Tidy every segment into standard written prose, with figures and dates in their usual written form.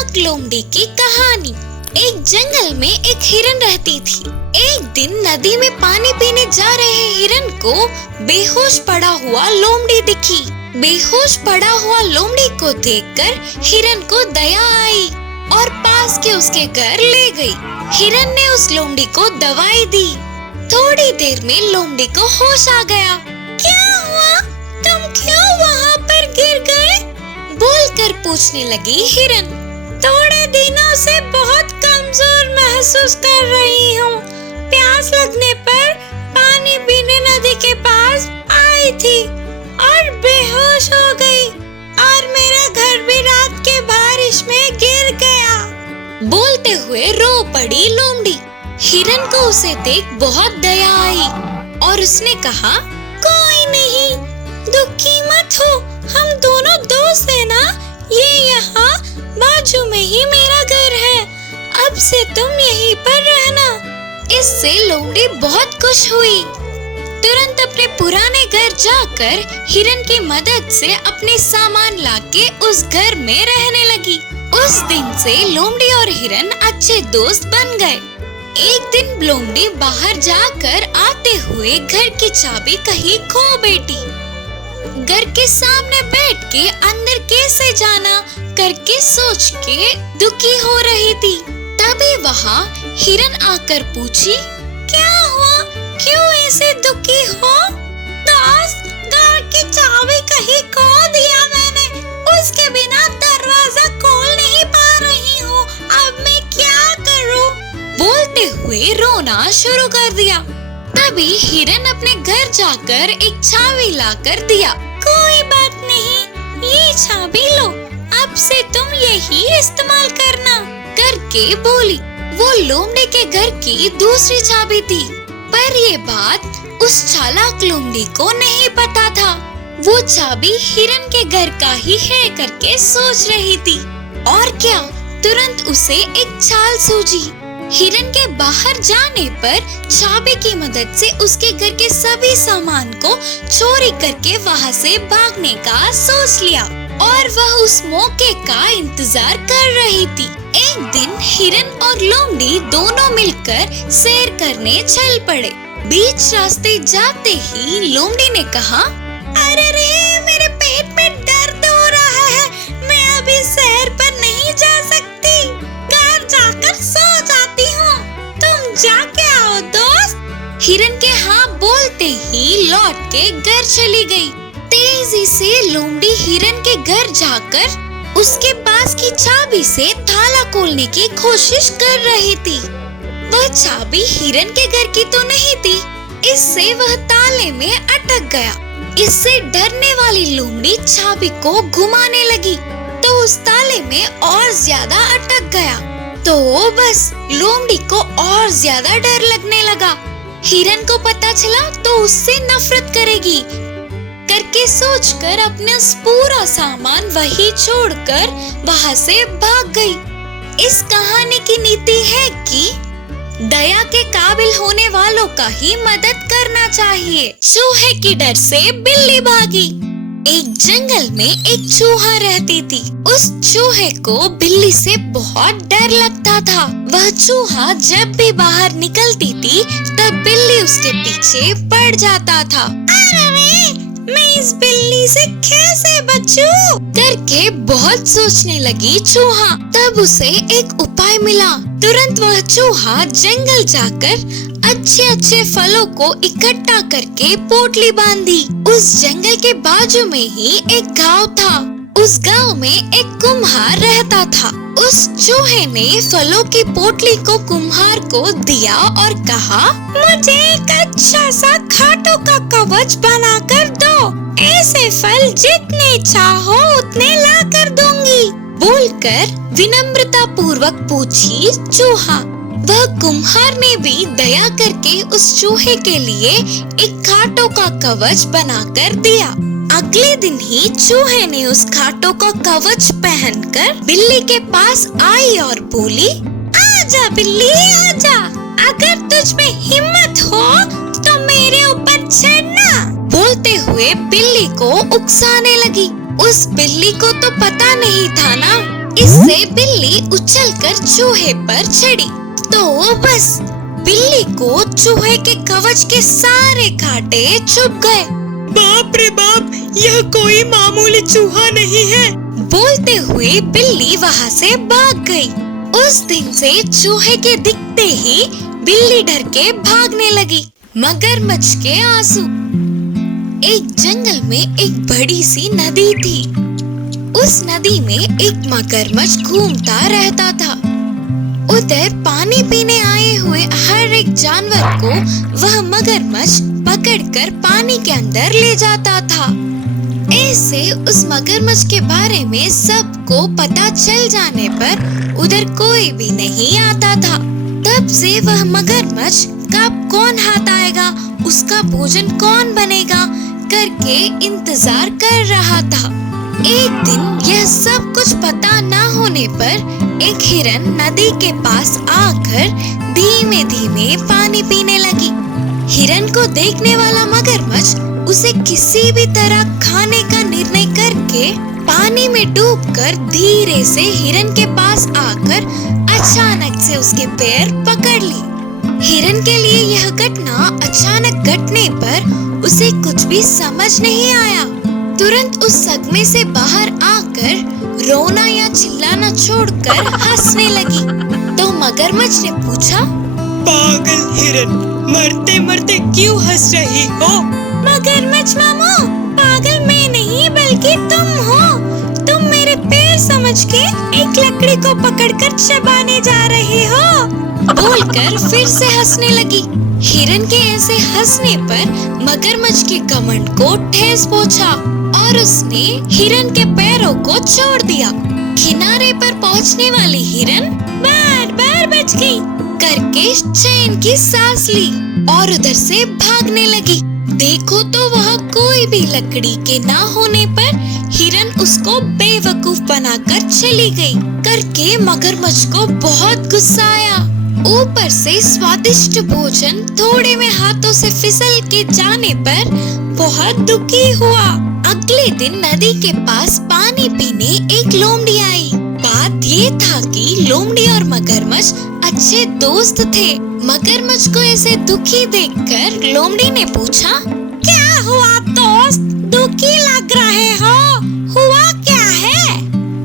चालाक लोमड़ी की कहानी। एक जंगल में एक हिरन रहती थी। एक दिन नदी में पानी पीने जा रहे हिरन को बेहोश पड़ा हुआ लोमड़ी दिखी। बेहोश पड़ा हुआ लोमड़ी को देखकर हिरन को दया आई और पास के उसके घर ले गई। हिरन ने उस लोमड़ी को दवाई दी। थोड़ी देर में लोमड़ी को होश आ गया। क्या हुआ? तुम क्यों वहाँ पर गिर गए? बोलकर पूछने लगी हिरन। थोड़े दिनों से बहुत कमजोर महसूस कर रही हूँ। प्यास लगने पर पानी पीने नदी के पास आई थी और बेहोश हो गई और मेरा घर भी रात के बारिश में गिर गया। बोलते हुए रो पड़ी लोमड़ी। हिरन को उसे देख बहुत दया आई और उसने कहा, कोई नहीं, दुखी मत हो, हम दोनों दोस्त हैं ना। ये यहाँ बाजू में ही मेरा घर है, अब से तुम यहीं पर रहना। इससे लोमड़ी बहुत खुश हुई। तुरंत अपने पुराने घर जाकर हिरन की मदद से अपने सामान लाके उस घर में रहने लगी। उस दिन से लोमड़ी और हिरन अच्छे दोस्त बन गए। एक दिन लोमड़ी बाहर जाकर आते हुए घर की चाबी कहीं खो बैठी। घर के सामने बैठ के अंदर कैसे जाना करके सोच के दुखी हो रही थी। तभी वहाँ हिरन आकर पूछी, क्या हुआ? क्यों ऐसे दुखी हो? दोस्त, घर की चाबी कहीं खो दिया मैंने, उसके बिना दरवाजा खोल नहीं पा रही हूँ, अब मैं क्या करूँ? बोलते हुए रोना शुरू कर दिया। तभी हिरन अपने घर जाकर एक चाबी लाकर दिया। कोई बात नहीं, ये चाबी लो, अब से तुम यही इस्तेमाल करना करके बोली। वो लोमड़ी के घर की दूसरी चाबी थी, पर ये बात उस चालाक लोमड़ी को नहीं पता था। वो चाबी हिरन के घर का ही है करके सोच रही थी। और क्या, तुरंत उसे एक चाल सूझी। हिरन के बाहर जाने पर चाबी की मदद से उसके घर के सभी सामान को चोरी करके वहाँ से भागने का सोच लिया और वह उस मौके का इंतजार कर रही थी। एक दिन हिरन और लोमड़ी दोनों मिलकर सैर करने चल पड़े। बीच रास्ते जाते ही लोमड़ी ने कहा, अरे रे, मेरे पेट में दर्द हो रहा है, मैं अभी सैर पर नहीं जा सकती, घर जाकर सो जाती हूँ, तुम जाके आओ दोस्त। हिरन के हाँ बोलते ही लौट के घर चली गई। तेजी से लोमड़ी हिरन के घर जाकर उसके पास की चाबी से ताला खोलने की कोशिश कर रही थी। वह चाबी हिरन के घर की तो नहीं थी, इससे वह ताले में अटक गया। इससे डरने वाली लोमड़ी चाबी को घुमाने लगी तो उस ताले में और ज्यादा अटक गया। तो बस लोमड़ी को और ज्यादा डर लगने लगा। हिरन को पता चला तो उससे नफरत करेगी करके सोचकर अपना पूरा सामान वही छोड़कर वहाँ से भाग गई। इस कहानी की नीति है कि दया के काबिल होने वालों का ही मदद करना चाहिए। चूहे की डर से बिल्ली भागी। एक जंगल में एक चूहा रहती थी। उस चूहे को बिल्ली से बहुत डर लगता था। वह चूहा जब भी बाहर निकलती थी तब बिल्ली उसके पीछे पड़ जाता था। मैं इस बिल्ली से कैसे बचूं? करके बहुत सोचने लगी चूहा। तब उसे एक उपाय मिला। तुरंत वह चूहा जंगल जाकर अच्छे अच्छे फलों को इकट्ठा करके पोटली बांधी। उस जंगल के बाजू में ही एक गांव था। उस गांव में एक कुम्हार रहता था। उस चूहे ने फलों की पोटली को कुम्हार को दिया और कहा, मुझे एक अच्छा सा खाटों का कवच बना कर दो, ऐसे फल जितने चाहो उतने ला कर दूंगी। बोलकर विनम्रता पूर्वक पूछी चूहा। वह कुम्हार ने भी दया करके उस चूहे के लिए एक खाटों का कवच बनाकर दिया। अगले दिन ही चूहे ने उस खाटों का कवच पहनकर बिल्ली के पास आई और बोली, आजा बिल्ली आजा, अगर तुझ में हिम्मत हो तो मेरे ऊपर चढ़ना। बोलते हुए बिल्ली को उकसाने लगी। उस बिल्ली को तो पता नहीं था ना इससे बिल्ली उछलकर चूहे पर चढ़ी, तो बस बिल्ली को चूहे के कवच के सारे कांटे चुभ गए। बाप रे बाप, यह कोई मामूली चूहा नहीं है। बोलते हुए बिल्ली वहाँ से भाग गई। उस दिन से चूहे के दिखते ही बिल्ली डर के भागने लगी। मगरमच्छ के आंसू। एक जंगल में एक बड़ी सी नदी थी। उस नदी में एक मगरमच्छ घूमता रहता था। उधर पानी पीने आए हुए हर एक जानवर को वह मगरमच्छ पकड़कर पानी के अंदर ले जाता था। ऐसे उस मगरमच्छ के बारे में सबको पता चल जाने पर उधर कोई भी नहीं आता था। तब से वह मगरमच्छ कब कौन हाथ आएगा, उसका भोजन कौन बनेगा करके इंतजार कर रहा था। एक दिन यह सब कुछ पता न होने पर एक हिरन नदी के पास आकर धीमे धीमे पानी पीने लगी। हिरन को देखने वाला मगरमच्छ उसे किसी भी तरह खाने का निर्णय करके पानी में डूबकर धीरे से हिरन के पास आकर अचानक से उसके पैर पकड़ ली। हिरन के लिए यह घटना अचानक घटने पर उसे कुछ भी समझ नहीं आया। तुरंत उस सदमे से बाहर आकर रोना या चिल्लाना छोड़कर हंसने लगी। तो मगरमच्छ ने पूछा, पागल हिरन, मरते मरते क्यों हंस रही हो? मगरमच्छ मामू, पागल मैं नहीं बल्कि तुम हो। तुम मेरे पैर समझ के एक लकड़ी को पकड़कर चबाने जा रहे हो, बोलकर फिर से हंसने लगी। हिरन के ऐसे हंसने पर मगरमच्छ के घमंड को ठेस पहुंचा और उसने हिरन के पैरों को छोड़ दिया। किनारे पर पहुंचने वाली हिरन बार बार बच गई करके चैन की सांस ली और उधर से भागने लगी। देखो तो वह कोई भी लकड़ी के ना होने पर हिरन उसको बेवकूफ बनाकर चली गई करके मगरमच्छ को बहुत गुस्सा आया। ऊपर से स्वादिष्ट भोजन थोड़े में हाथों से फिसल के जाने पर बहुत दुखी हुआ। अगले दिन नदी के पास पानी पीने एक लोमड़ी आई। बात ये था कि लोमड़ी और मगरमच्छ अच्छे दोस्त थे। मगरमच्छ को ऐसे दुखी देखकर लोमड़ी ने पूछा, क्या हुआ दोस्त, दुखी लग रहे हो, हुआ क्या है?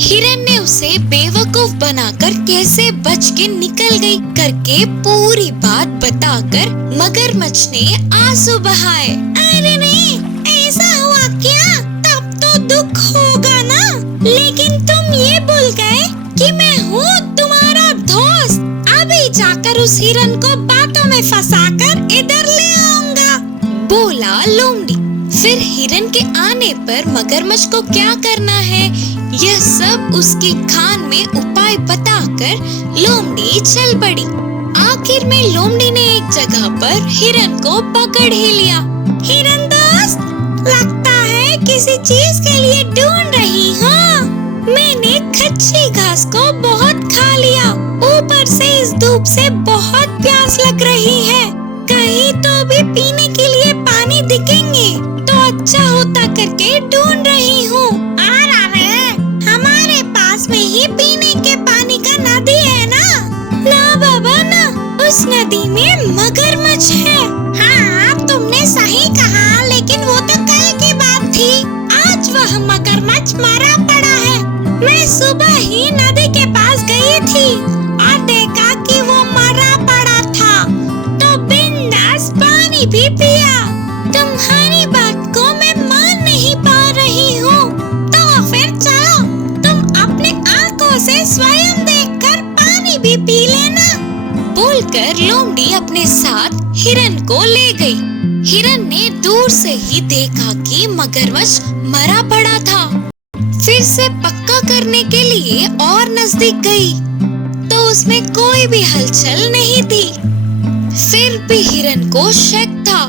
हिरन ने उसे बेवकूफ बनाकर कैसे बच के निकल गई करके पूरी बात बताकर मगरमच्छ ने आंसू बहाए। अरे नहीं, ऐसा हुआ क्या? तब तो दुख होगा ना, लेकिन तुम ये भूल गए कि मैं हूँ तुम्हारा दोस्त। अभी जाकर उस हिरन को बातों में फंसाकर इधर ले आऊंगा, बोला लोमड़ी। फिर हिरन के आने पर मगरमच्छ को क्या करना है यह सब उसकी खान में उपाय बताकर लोमड़ी चल पड़ी। आखिर में लोमड़ी ने एक जगह पर हिरन को पकड़ ही लिया। हिरन दोस्त, लगता है किसी चीज के लिए ढूंढ रही हो। मैंने कच्ची घास को बहुत खा लिया, ऊपर से इस धूप से बहुत प्यास लग रही है। कहीं तो भी पीने के लिए पानी दिखेंगे तो अच्छा होता करके ढूंढ रही हूँ। अरे हमारे पास में ही पीने के पानी का नदी है ना? ना बाबा ना, उस नदी में मगरमच्छ है। हाँ तुमने सही कहा, लेकिन वो तो कल की बात थी। आज वह मगरमच्छ मरा पड़ा है। मैं सुबह ही नदी के पास गई थी और देखा कि वो मरा पड़ा था, तो बिंदास पानी भी पिया। तुम्हारी बात को मैं मान नहीं पा रही हूँ, तो फिर चलो तुम अपने आंखों से स्वयं देखकर पानी भी पी लेना, बोलकर लोमड़ी अपने साथ हिरन को ले गई। हिरन ने दूर से ही देखा कि मगरमच्छ मरा पड़ा था। फिर से पक्का करने के लिए और नजदीक गई तो उसमें कोई भी हलचल नहीं थी। फिर भी हिरन को शक था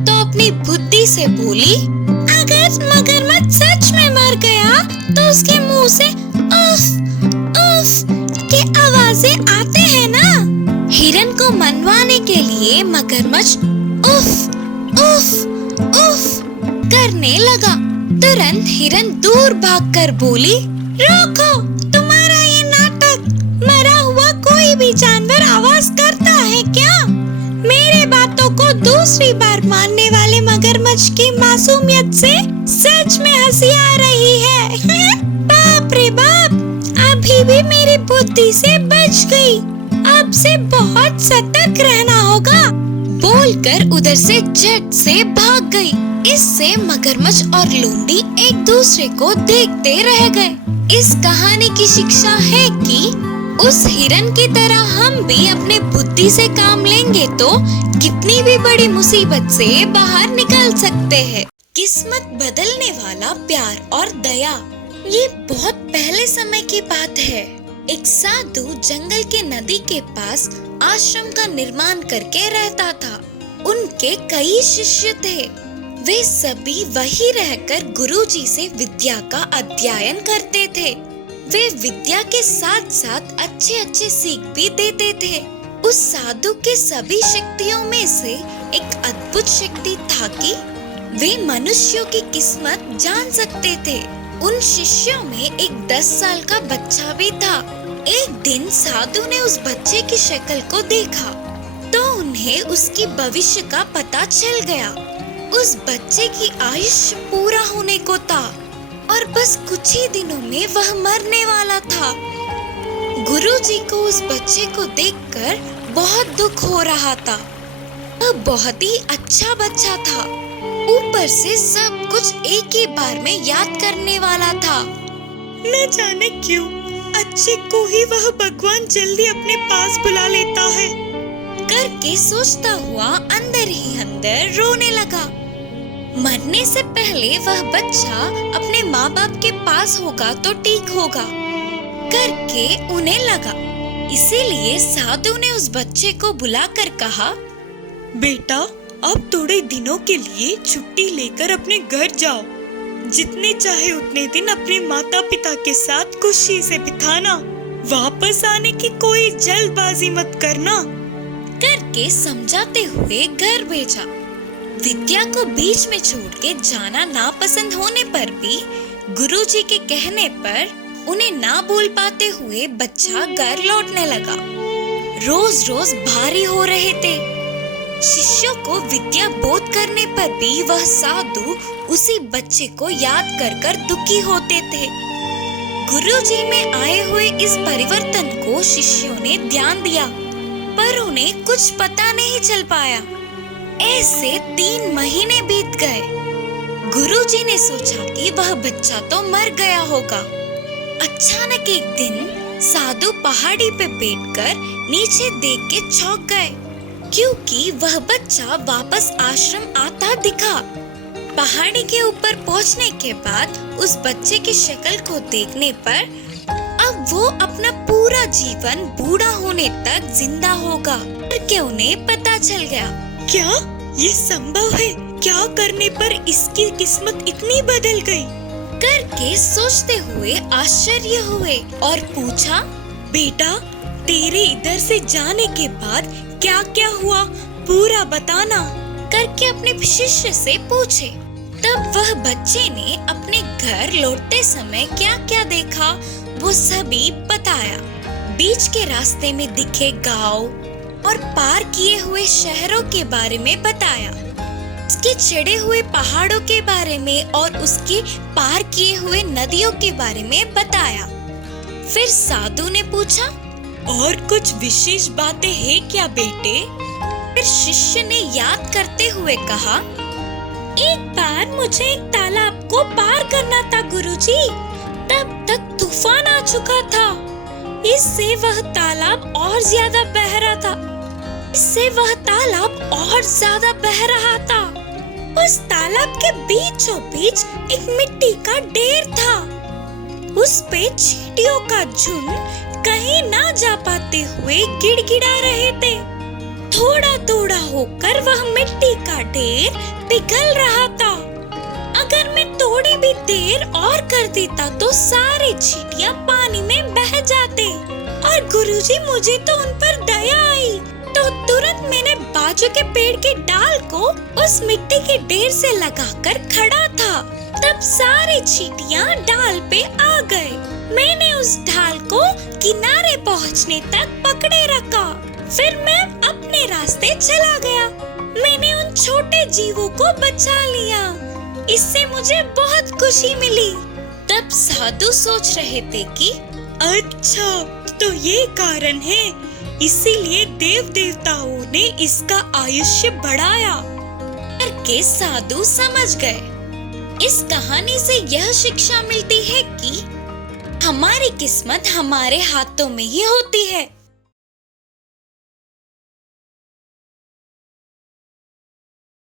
तो अपनी बुद्धि से बोली, अगर मगरमच्छ सच में मर गया तो उसके मुंह से उफ उफ के आवाजें आते हैं ना। हिरन को मनवाने के लिए मगरमच्छ उफ उफ उफ करने लगा। तुरंत हिरन दूर भागकर बोली, रोको, तुम्हारा दूसरी बार मारने वाले मगरमच्छ की मासूमियत से सच में हंसी आ रही है। बाप रे बाप, अभी भी मेरी बुद्धि से बच गई। अब से बहुत सतर्क रहना होगा। बोलकर उधर से झट से भाग गई। इससे मगरमच्छ और लोमड़ी एक दूसरे को देखते रह गए। इस कहानी की शिक्षा है कि उस हिरन की तरह हम भी अपने बुद्धि से काम लेंगे तो कितनी भी बड़ी मुसीबत से बाहर निकल सकते हैं। किस्मत बदलने वाला प्यार और दया, ये बहुत पहले समय की बात है। एक साधु जंगल के नदी के पास आश्रम का निर्माण करके रहता था। उनके कई शिष्य थे। वे सभी वही रहकर गुरुजी से विद्या का अध्ययन करते थे। वे विद्या के साथ साथ अच्छे अच्छे सीख भी देते थे। उस साधु के सभी शक्तियों में से एक अद्भुत शक्ति था कि वे मनुष्यों की किस्मत जान सकते थे। उन शिष्यों में एक 10 साल का बच्चा भी था। एक दिन साधु ने उस बच्चे की शक्ल को देखा तो उन्हें उसकी भविष्य का पता चल गया। उस बच्चे की आयुष्य पूरा होने को था और बस कुछ ही दिनों में वह मरने वाला था। गुरुजी को उस बच्चे को देखकर बहुत दुख हो रहा था। वह बहुत ही अच्छा बच्चा था। ऊपर से सब कुछ एक ही बार में याद करने वाला था। न जाने क्यों अच्छे को ही वह भगवान जल्दी अपने पास बुला लेता है करके सोचता हुआ अंदर ही अंदर रोने लगा। मरने से पहले वह बच्चा अपने माँ बाप के पास होगा तो ठीक होगा करके उन्हें लगा। इसीलिए साधु ने उस बच्चे को बुलाकर कहा, बेटा अब थोड़े दिनों के लिए छुट्टी लेकर अपने घर जाओ। जितने चाहे उतने दिन अपने माता पिता के साथ खुशी से बिताना। वापस आने की कोई जल्दबाजी मत करना करके समझाते हुए घर भेजा। विद्या को बीच में छोड़ के जाना नापसंद होने पर भी गुरुजी के कहने पर उन्हें ना बोल पाते हुए बच्चा घर लौटने लगा। रोज रोज भारी हो रहे थे। शिष्यों को विद्या बोध करने पर भी वह साधु उसी बच्चे को याद कर कर दुखी होते थे। गुरुजी में आए हुए इस परिवर्तन को शिष्यों ने ध्यान दिया पर उन्हें कुछ पता नहीं चल पाया। ऐसे 3 महीने बीत गए। गुरुजी ने सोचा कि वह बच्चा तो मर गया होगा। अचानक एक दिन साधु पहाड़ी पे बैठकर नीचे देख के चौंक गए क्योंकि वह बच्चा वापस आश्रम आता दिखा। पहाड़ी के ऊपर पहुंचने के बाद उस बच्चे की शक्ल को देखने पर अब वो अपना पूरा जीवन बूढ़ा होने तक जिंदा होगा करके उन्हें पता चल गया। क्या ये संभव है? क्या करने पर इसकी किस्मत इतनी बदल गई करके सोचते हुए आश्चर्य हुए और पूछा, बेटा तेरे इधर से जाने के बाद क्या क्या हुआ पूरा बताना करके अपने शिष्य से पूछे। तब वह बच्चे ने अपने घर लौटते समय क्या क्या देखा वो सभी बताया। बीच के रास्ते में दिखे गांव और पार किए हुए शहरों के बारे में बताया। उसके चढ़े हुए पहाड़ों के बारे में और उसके पार किए हुए नदियों के बारे में बताया। फिर साधु ने पूछा, और कुछ विशेष बातें हैं क्या बेटे? फिर शिष्य ने याद करते हुए कहा, एक बार मुझे एक तालाब को पार करना था गुरुजी। तब तक तूफान आ चुका था। इससे वह तालाब और ज्यादा बह रहा था। उस तालाब के बीचों बीच एक मिट्टी का ढेर था। उस पे चींटियों का झुंड कहीं ना जा पाते हुए गिड़गिड़ा रहे थे। थोड़ा थोड़ा होकर वह मिट्टी का ढेर पिघल रहा था। अगर मैं थोड़ी भी देर और कर देता तो सारे चींटियां पानी में बह जाते। और गुरुजी मुझे तो उन पर दया आई तो तुरंत मैंने बाजू के पेड़ के डाल को उस मिट्टी के ढेर से लगाकर खड़ा था। तब सारे चींटियां डाल पे आ गए। मैंने उस ढाल को किनारे पहुंचने तक पकड़े रखा। फिर मैं अपने रास्ते चला गया। मैंने उन छोटे जीवों को बचा लिया, इससे मुझे बहुत खुशी मिली। तब साधु सोच रहे थे कि अच्छा, तो ये कारण है, इसीलिए देव देवताओं ने इसका आयुष्य बढ़ाया। करके साधु समझ गए। इस कहानी से यह शिक्षा मिलती है कि हमारी किस्मत हमारे हाथों में ही होती है।